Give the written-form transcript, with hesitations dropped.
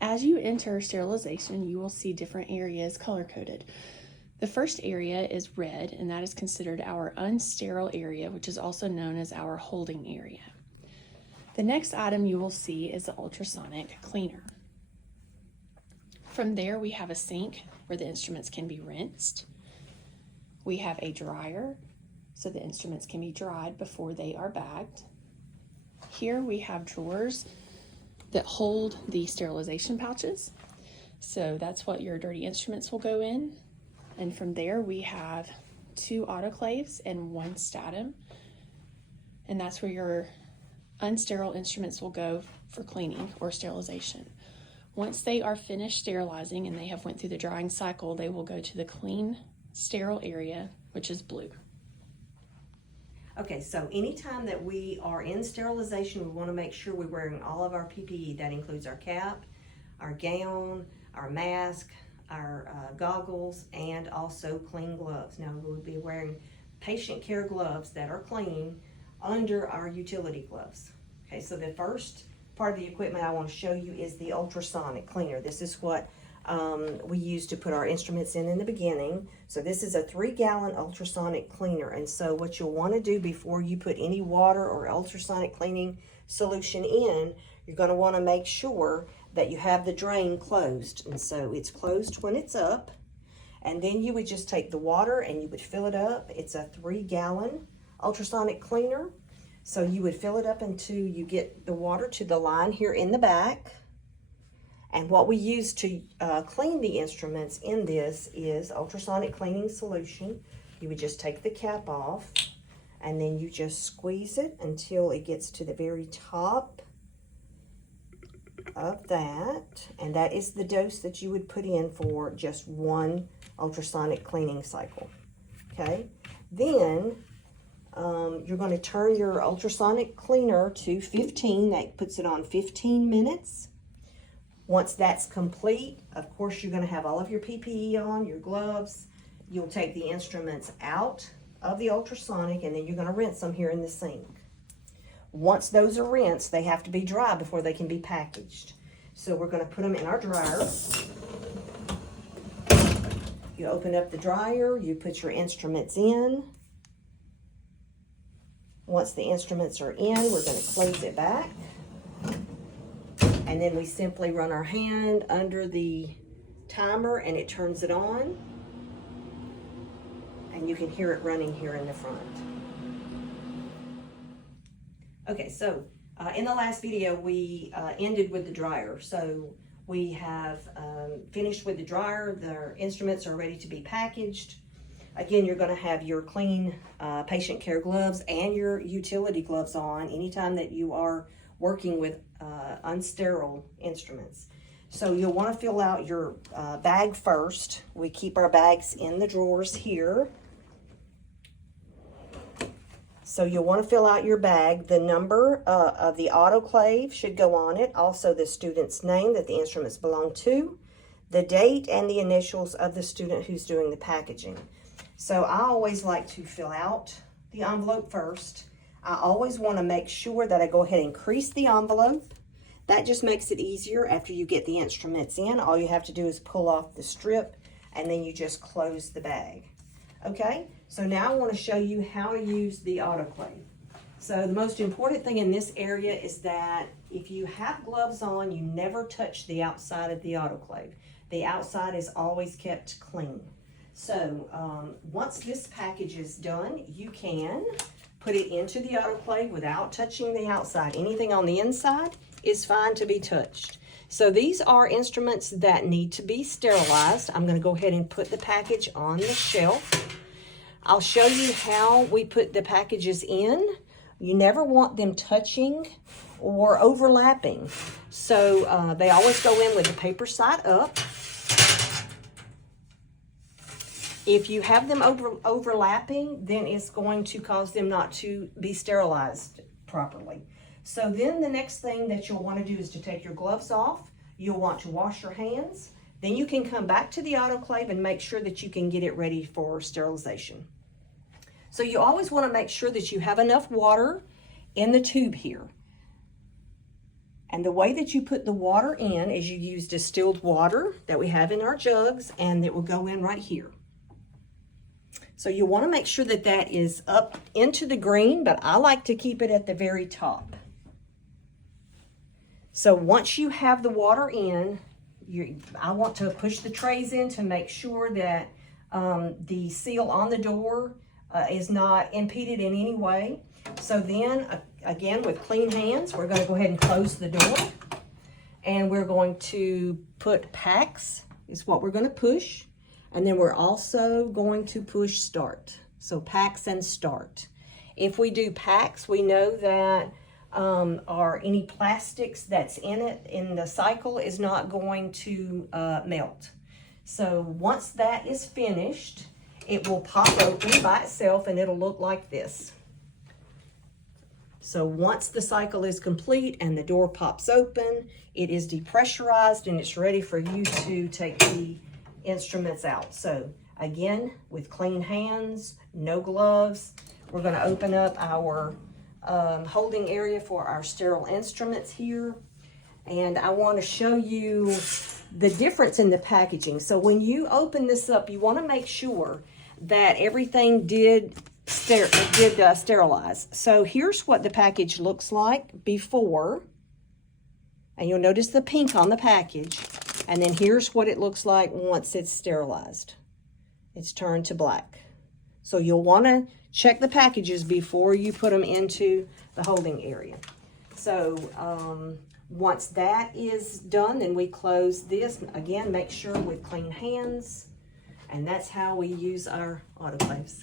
As you enter sterilization, you will see different areas color-coded. The first area is red, and that is considered our unsterile area, which is also known as our holding area. The next item you will see is the ultrasonic cleaner. From there, we have a sink where the instruments can be rinsed. We have a dryer, so the instruments can be dried before they are bagged. Here we have drawers that hold the sterilization pouches. So that's what your dirty instruments will go in. And from there we have 2 autoclaves and 1 statum. And that's where your unsterile instruments will go for cleaning or sterilization. Once they are finished sterilizing and they have went through the drying cycle, they will go to the clean, sterile area, which is blue. Okay, so anytime that we are in sterilization, we want to make sure we're wearing all of our PPE. That includes our cap, our gown, our mask, our goggles, and also clean gloves. Now, we would be wearing patient care gloves that are clean under our utility gloves. Okay, so the first part of the equipment I want to show you is the ultrasonic cleaner. This is what we use to put our instruments in the beginning. So this is a 3-gallon ultrasonic cleaner. And so what you'll want to do before you put any water or ultrasonic cleaning solution in, you're going to want to make sure that you have the drain closed. And so it's closed when it's up. And then you would just take the water and you would fill it up. It's a 3-gallon ultrasonic cleaner. So you would fill it up until you get the water to the line here in the back. And what we use to clean the instruments in this is ultrasonic cleaning solution. You would just take the cap off and then you just squeeze it until it gets to the very top of that. And that is the dose that you would put in for just 1 ultrasonic cleaning cycle. Okay, then you're going to turn your ultrasonic cleaner to 15. That puts it on 15 minutes. Once that's complete, of course, you're going to have all of your PPE on, your gloves. You'll take the instruments out of the ultrasonic, and then you're going to rinse them here in the sink. Once those are rinsed, they have to be dry before they can be packaged. So we're going to put them in our dryer. You open up the dryer, you put your instruments in. Once the instruments are in, we're going to close it back. And then we simply run our hand under the timer and it turns it on. And you can hear it running here in the front. Okay, so in the last video, we ended with the dryer. So we have finished with the dryer. The instruments are ready to be packaged. Again, you're going to have your clean patient care gloves and your utility gloves on anytime that you are working with unsterile instruments. So you'll want to fill out your bag first. We keep our bags in the drawers here. So you'll want to fill out your bag. The number of the autoclave should go on it. Also the student's name that the instruments belong to, the date, and the initials of the student who's doing the packaging. So I always like to fill out the envelope first. I always want to make sure that I go ahead and crease the envelope. That just makes it easier after you get the instruments in. All you have to do is pull off the strip and then you just close the bag. Okay, so now I want to show you how to use the autoclave. So the most important thing in this area is that if you have gloves on, you never touch the outside of the autoclave. The outside is always kept clean. So once this package is done, you can put it into the autoclave without touching the outside. Anything on the inside is fine to be touched. So these are instruments that need to be sterilized. I'm going to go ahead and put the package on the shelf. I'll show you how we put the packages in. You never want them touching or overlapping. So they always go in with the paper side up. If you have them overlapping, then it's going to cause them not to be sterilized properly. So then the next thing that you'll want to do is to take your gloves off. You'll want to wash your hands. Then you can come back to the autoclave and make sure that you can get it ready for sterilization. So you always want to make sure that you have enough water in the tube here. And the way that you put the water in is you use distilled water that we have in our jugs, and it will go in right here. So you want to make sure that that is up into the green, but I like to keep it at the very top. So once you have the water in, I want to push the trays in to make sure that the seal on the door is not impeded in any way. So then, again, with clean hands, we're going to go ahead and close the door. And we're going to put packs, is what we're going to push. And then we're also going to push start. So packs and start. If we do packs, we know that any plastics that's in it in the cycle is not going to melt. So once that is finished, it will pop open by itself and it'll look like this. So once the cycle is complete and the door pops open, it is depressurized and it's ready for you to take the instruments out. So again, with clean hands, no gloves, we're going to open up our holding area for our sterile instruments here. And I want to show you the difference in the packaging. So when you open this up, you want to make sure that everything did sterilize. So here's what the package looks like before. And you'll notice the pink on the package. And then here's what it looks like once it's sterilized. It's turned to black. So you'll want to check the packages before you put them into the holding area. So once that is done, then we close this. Again, make sure with clean hands. And that's how we use our autoclaves.